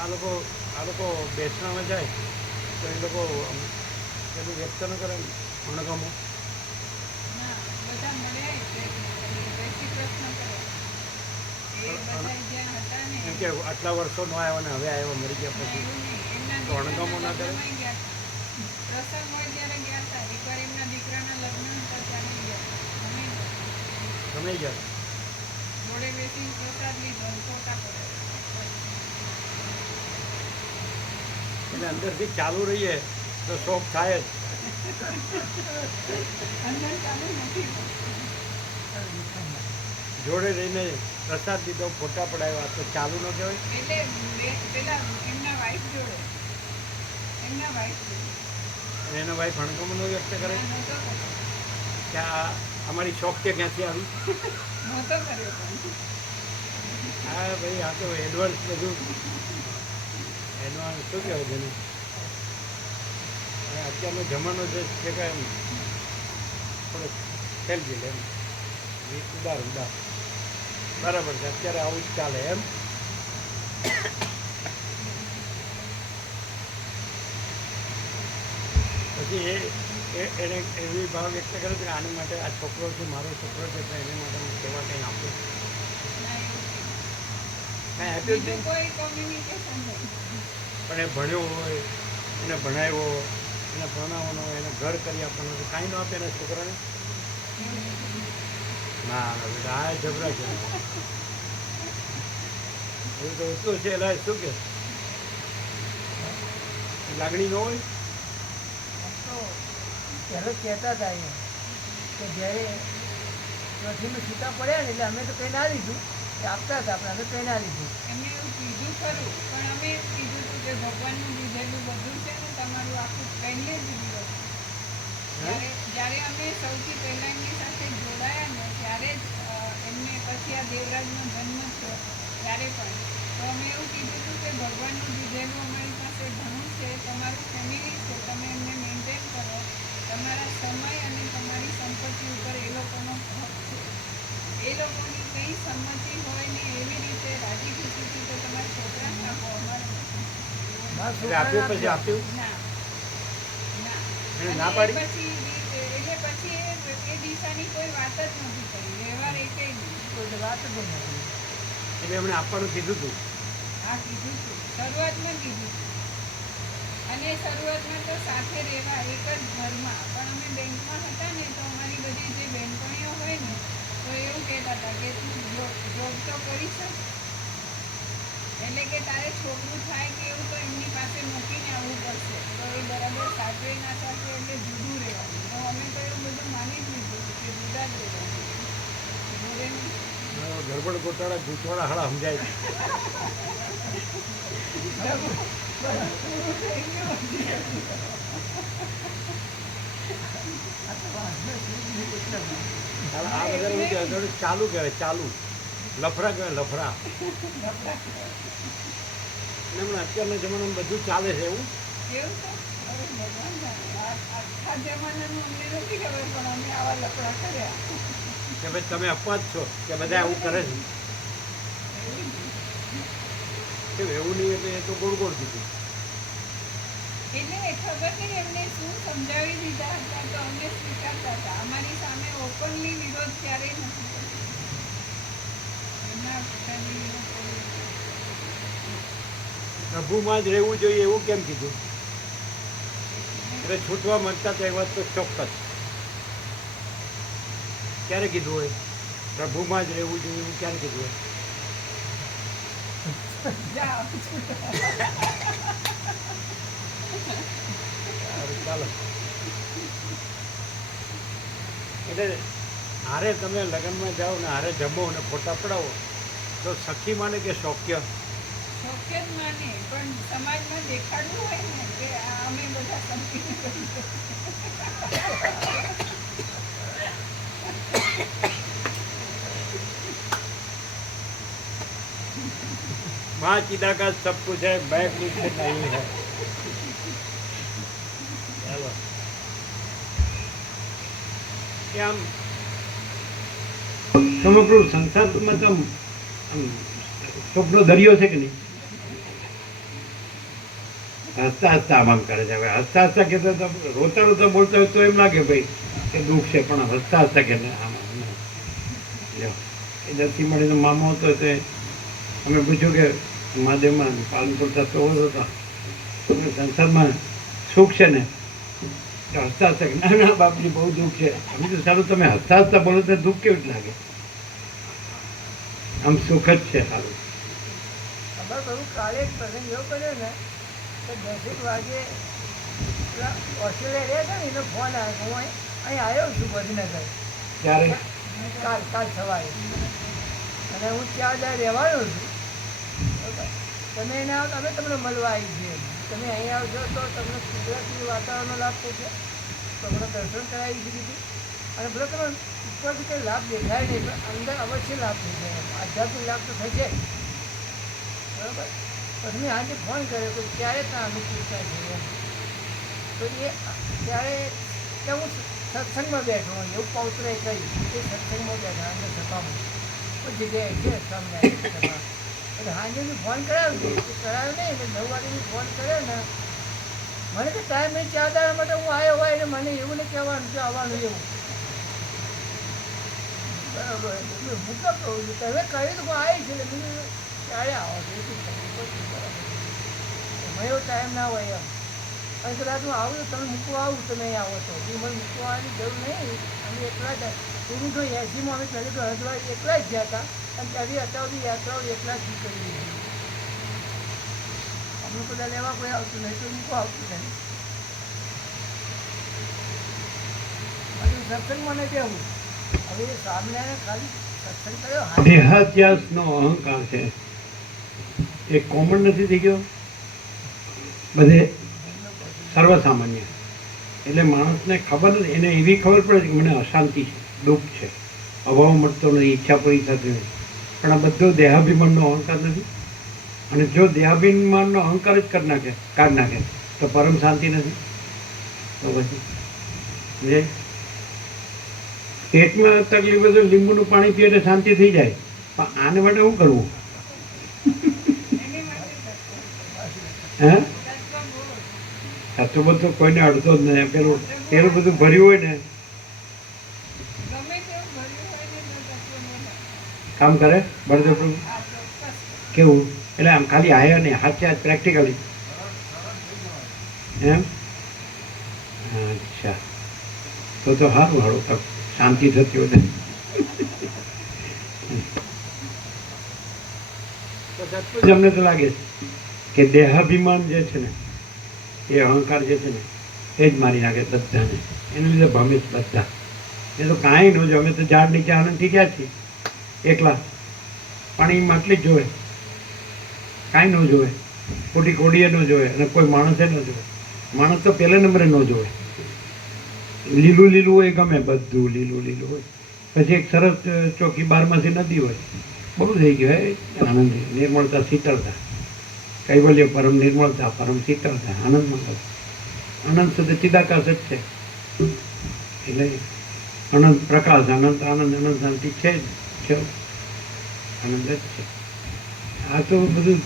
આ લોકો બેસણામાં જાય તો એ લોકો પેલું વ્યક્ત ન કરે અણગમો એમ કે આટલા વર્ષો ન આવ્યા ને હવે આવ્યો મરી ગયા પછી તો અણગમો ના કરે. પ્રસંગ હોય ત્યારે ગયા હતા. એકવાર એમના દીકરાના લગ્ન હતા ત્યારે ગયા. ગમે ગયા જોડે બેસી પ્રસાદ લીધો ફોટા પડે એટલે અંદરથી ચાલુ રહીએ તો શોખ થાય જ. અંદર ચાલુ નથી. જોડે રહીને પ્રસાદ લીધો ફોટા પડાવ્યા તો ચાલુ ન કહેવાય. એટલે પેલા એમના વાઈફ જોડે અને એનો વાઈફ અણગમો વ્યક્ત કરે કે આ અમારી શોખ છે ક્યાંથી આવી. નહોતો કર્યો પણ હા ભાઈ આ તો એડવાન્સ બધું એડવાન્સ શું કહેવાય જેને અત્યારનો જમાનો જે છે કે એમ થોડો સેલ્ફી લે એમ ઉદાર બરાબર છે. અત્યારે આવું જ ચાલે એમ. પછી એને એવી ભાવ વ્યક્ત કરે છે કે આની માટે આ છોકરો છે મારો છોકરો છે તો એને માટે હું સેવા કંઈ આપું કાંઈ આપ્યું જ નહીં. પણ એ ભણ્યો હોય એને ભણાવ્યો એને ભણાવવાનો હોય એને ઘર કરી આપવાનું તો કાંઈ ન આપે એના છોકરાને. ના બેટા આ જબરા છે એવું તો એટલું છે. એટલે શું કે લાગણી ન હોય. પહેલાં કહેતા હતા અહીંયા કે જ્યારે પૃથ્વીમાં છૂટા પડ્યા ને એટલે અમે તો કંઈ ના લીધું એ આપતા હતા આપણે અમે કંઈ ના લીધું. એમને એવું કીધું ખરું પણ અમે એવું કીધું હતું કે ભગવાનનું દીધેલું બધું છે ને તમારું આખું પહેલે જ દીધું. જ્યારે અમે સૌથી પહેલાં એમની સાથે જોડાયા ને ત્યારે જ એમને પછી આ દેવરાજનો જન્મ થયો ત્યારે પણ તો અમે એવું કીધું હતું કે ભગવાનનું દીધેલું અમારી પાસે ઘણું છે. તમારું ફેમિલી છે તમે એમને મેન્ટેન કરો. તમારા સમય અને તમારી સંપત્તિ ઉપર એ લોકોનો હક છે. એ લોકોની કંઈ સંમતિ હોય ને એવી રીતે રાજી ખુશીથી તો તમારા છોકરાને આપો અમારે આપ્યું પછી આપ્યું ના પાડી એટલે પછી એ દિશાની કોઈ વાત જ નથી કરી. વ્યવહાર એકેય નહીં વાત જ નથી. એટલે એમણે આપવાનું કીધું હતું. હા કીધું હતું શરૂઆતમાં કીધું હતું. અને શરૂઆતમાં તો સાથે રહેવા એક જ ઘરમાં પણ અમે બેંકમાં હતા ને તો અમારી બધી જે બહેનપણીઓ હોય ને તો એવું કહેતા હતા કે તું જોબ તો કરી શક એટલે કે તારે છોકરું થાય કે એવું તો એમની પાસે મૂકીને આવવું પડશે તો એ બરાબર સાચવે ના સાચવે એટલે જુદું રહેવાનું. તો અમે તો એવું બધું માની જ લીધું કે જુદા જ રહેવાનું જોડે ગરબડ ગોટાળા ગૂંચવાડા હળા સમજાય છે. આ બધા ચાલુ કહેવાય ચાલુ લફરા કહેવાય લફરા. અને હમણાં અત્યારના જમાનામાં બધું ચાલે છે એવું. એવું તો હવે ભગવાન આખા જમાનાનું અમને નથી ખબર પણ અમે આવા લફડા કર્યા કે ભાઈ તમે અપવાદ છો કે બધા એવું કરે છે એવું નહીં. એટલે એ તો ગોળ ગોળ કીધું. એટલે ખબર નહીં એમને શું સમજાવી દીધા હતા તો અમે સ્વીકારતા હતા. અમારી સામે ઓપનલી વિરોધ ક્યારેય નથી કર્યો. એમના ફેમિલીનો પ્રભુમાં જ રહેવું જોઈએ એવું કેમ કીધું? એટલે છૂટવા માંગતા તો એ વાત તો ચોક્કસ. ક્યારે કીધું હોય પ્રભુમાં જ રહેવું જોઈએ એવું ક્યારે કીધું હોય? ચાલો એટલે હારે તમે લગ્નમાં જાઓ ને હારે જમો ને ફોટા પડાવો તો સખી માને કે શોક્ય? શોક્ય જ માને પણ સમાજમાં દેખાડવું હોય ને કે અમે બધા સંપીને કરીએ. माँ चिदाकाश सब कुछ है, मैं कुछ नहीं है. चलो કે આમ સમગ્ર સંસારમાં તો સ્વપ્નો દરિયો છે કે નહીં? હસતા હસતા આમ કરે છે. હવે હસતા હસતા કહેતા તો રોતા રોતા બોલતા હોય તો એમ લાગે ભાઈ કે દુઃખ છે, પણ હસતા હસતા કે આમ લ્યો. એ દસી મળીનો મામો હતો તે અમે પૂછ્યું કે મહાદેવમાં પાલનપુર થતો હતો તમે સંસારમાં સુખ છે ને? તો હસતા હસતા ના ના બાપજી બહુ દુઃખ છે. અમે તો સારું તમે હસતા હસતા બોલો તો દુઃખ કેવું લાગે? આમ સુખ જ છે સારું. ખબર કરું કાલે એક પ્રસંગ એવો કર્યો ને કે 10 વાગે પેલા ઓસ્ટ્રેલિયા રહ્યા હતા ને એનો ફોન આવ્યો. હું અહીં આવ્યો છું ગાંધીનગર ત્યારે કાલ સવારે, અને હું 4 દાડા રહેવાનો છું. બરાબર. તમે એને આવો અમે તમને મળવા આવી છીએ. તમે અહીં આવશો તો તમને કુદરતી વાતાવરણનો લાભ થશે, તમને દર્શન કરાવી દીધું, અને ભલે તમે ઉપરથી કંઈ લાભ દેખાય નહીં પણ અંદર અવશ્ય લાભ થઈ જાય. આધ્યાત્મિક લાભ તો થઈ જાય. બરાબર. પછી મેં આજે ફોન કર્યો કે ક્યારે ત્યાં અનુકૂળતા છે એમ. તો એ ત્યારે ત્યાં હું સત્સંગમાં બેઠો હોય એવું પૌત્રએ કહ્યું. એ સત્સંગમાં બેઠા અંદર સભામાં કોઈ જગ્યાએ છે સ્વામિનારાયણ સભા. એટલે સાંજે મેં ફોન કરાવ્યો એ કરાવ્યો નહીં એટલે 9 વાગે મેં ફોન કર્યો ને મને તો ટાઈમ નહીં 4 દાડા માટે હું આવ્યો હોય એટલે મને એવું નહીં કહેવાનું કે આવવાનું એવું. બરાબર. હું તો કહું છું તમે કહ્યું તો હું આવી છું એટલે મેં ક્યારે આવો છો એટલું બરાબર. એમાં એવો ટાઈમ ના હોય એમ. અને કદાચ હું આવું તો તમે મૂકવા આવું તમે અહીં આવો છો. એ મને મૂકવા આવવાની જરૂર નહીં. અમે એકલા જ પૂરું તો 80માં અમે પહેલું તો હરિદ્વાર એકલા જ ગયા હતા, અને ત્યાંથી અત્યાર સુધી યાત્રાઓ એકલા જ કરી દીધી. અમને બધા લેવા કોઈ આવતું નહીં તો મૂકવા આવતું નહીં. અને સત્સંગમાં નહીં કહેવું. હવે એ સ્વામિનારાયણ ખાલી સત્સંગ કર્યો દેહાધ્યાસનો અહંકાર છે એ કોમન નથી થઈ ગયો બધે સર્વસામાન્ય. એટલે માણસને ખબર નથી, એને એવી ખબર પડે છે કે મને અશાંતિ છે, દુઃખ છે, અભાવ મળતો નથી, ઈચ્છા પૂરી થતી નથી. પણ આ બધો દેહાભિમાનનો અહંકાર નથી. અને જો દેહાભિમાનનો અહંકાર જ કાઢી નાખે તો પરમ શાંતિ નથી. તો પછી જે પેટમાં તકલીફ હોય તો લીંબુનું પાણી પીએ એટલે શાંતિ થઈ જાય. પણ આને માટે શું કરવું? એની માટે હે સાચું બધું કોઈને અડતો જ નહીં. પેલું બધું ભર્યું હોય ને ગમે તેવું ભર્યું હોય ને તો તત્વ નહીં હોય. કામ કરે બળજબરું. આ ચોક્કસ. કેવું? એટલે આમ ખાલી આયા નહીં, હાથે હાથ પ્રેક્ટિકલી એમ. અચ્છા, તો સારું હારું તો શાંતિ થતી હોય ને. તો અમને તો લાગે છે કે દેહાભિમાન જે છે ને એ અહંકાર જે છે ને એ જ મારી નાખે બધાને. એને લીધે ભમે જ બધા. એ તો કાંઈ ન જો. અમે તો ઝાડ નીચે આનંદથી ગયા છીએ એકલા. પાણી માટલી જ જોવે, કાંઈ ન જોવે. ખોટી કોડીએ ન જોવે અને કોઈ માણસે ન જોવે. માણસ તો પહેલા નંબરે ન જોવે. લીલું લીલું હોય ગમે, બધું લીલું લીલું હોય. પછી એક સરસ ચોખ્ખી 12માસી નદી હોય, બહુ થઈ ગયું હે આનંદ, નિર્મળતા, શીતળતા. કૈવલ્ય પરમ નિર્મળતા, પરમ શીતળતા, આનંદ મંગલ. આનંદ શુદ્ધ ચિદાકાશ જ છે. એટલે અનંત પ્રકાશ, અનંત આનંદ, અનંત શાંતિ છે જ છે. આનંદ જ છે. આ તો બધું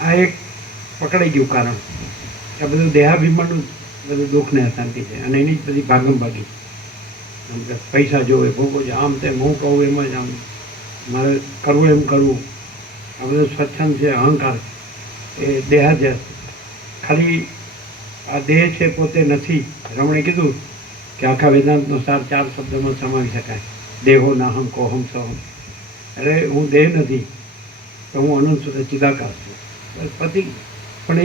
આ એક પકડાઈ ગયું કારણ. આ બધું દેહાભિમાનનું બધું દુઃખ ને અશાંતિ છે. અને એની જ બધી ભાગમ ભાગી. આમ કે પૈસા જોવે, ભોગવો છે, આમ તેમ, હું કહું એમ જ, આમ મારે કરવું એમ કરવું. આ બધું સ્વચ્છંદ છે, અહંકાર. એ દેહાધ્યાસ. ખાલી આ દેહ છે પોતે નથી. રમણે કીધું કે આખા વેદાંતનો સાર 4 શબ્દમાં સમાવી શકાય. દેહો નાહમ કોહમ સહમ. અરે હું દેહ નથી, તો હું અનંત સુધી ચિદાકાશ છું. બસ પતિ. પણ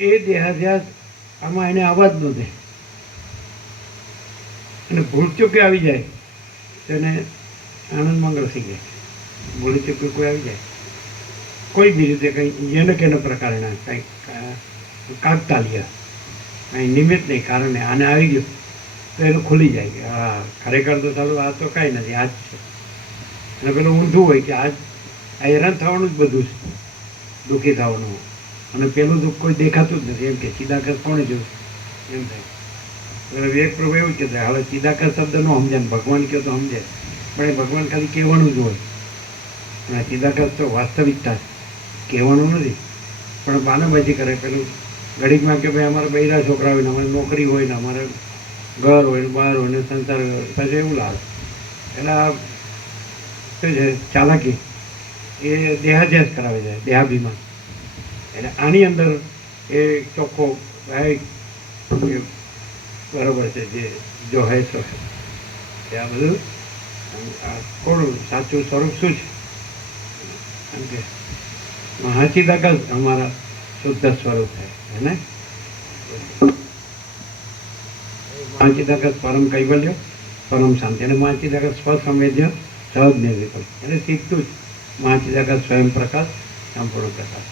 એ દેહાધ્યાસ આમાં એને આવવા જ ન દે. અને ભૂલચૂકે આવી જાય તો એને આનંદ મંગળ થઈ જાય. ભૂલચૂકે કોઈ આવી જાય કોઈ બી રીતે કંઈ જેને કેના પ્રકારના કંઈક કાકતાલિયા કંઈ નિમિત્ત નહીં કારણે આને આવી ગયું તો એનું ખુલી જાય કે હા ખરેખર તો ચાલો આ તો કાંઈ નથી, આ જ છે. અને પેલું ઊંધું હોય કે આ હેરાન થવાનું જ બધું છે, દુઃખી થવાનું. અને પેલું દુઃખ કોઈ દેખાતું જ નથી. એમ કે ચિદાકાશ કોણે જોયું એમ થાય. એટલે વિવેક પ્રભુ એવું કહેતા હવે ચિદાકાશ શબ્દ ન સમજે ને ભગવાન કહો તો સમજે, પણ એ ભગવાન ખાલી કહેવાનું જ હોય. અને ચિદાકાશ તો વાસ્તવિકતા કહેવાનું નથી. પણ બાનાબાજી કરે પેલું ઘડીકમાં કે ભાઈ અમારા બૈરા છોકરા હોય ને અમારે નોકરી હોય ને અમારે ઘર હોય ને બહાર હોય ને સંસાર હોય પછી એવું લાગે. એટલે આ શું છે ચાલાકી એ દેહાધ્યાસ કરાવે છે, દેહાભિમાન. એટલે આની અંદર એ ચોખ્ખો ભાઈ એ બરોબર છે જે જો હે સો હે. એ આ બધું આ કોણ સાચું સ્વરૂપ શું છે? કારણ કે મહાચિદાકાશ અમારા શુદ્ધ સ્વરૂપ है ને. મહાચિદાકાશ પરમ કૈવલ્ય પરમ શાંતિ અને મહાચિદાકાશ સ્વસંવેદ્ય સહજ નિર્વિકલ્પ એટલે સીધું જ મહાચિદાકાશ સ્વયં પ્રકાશ સંપૂર્ણ પ્રકાશ.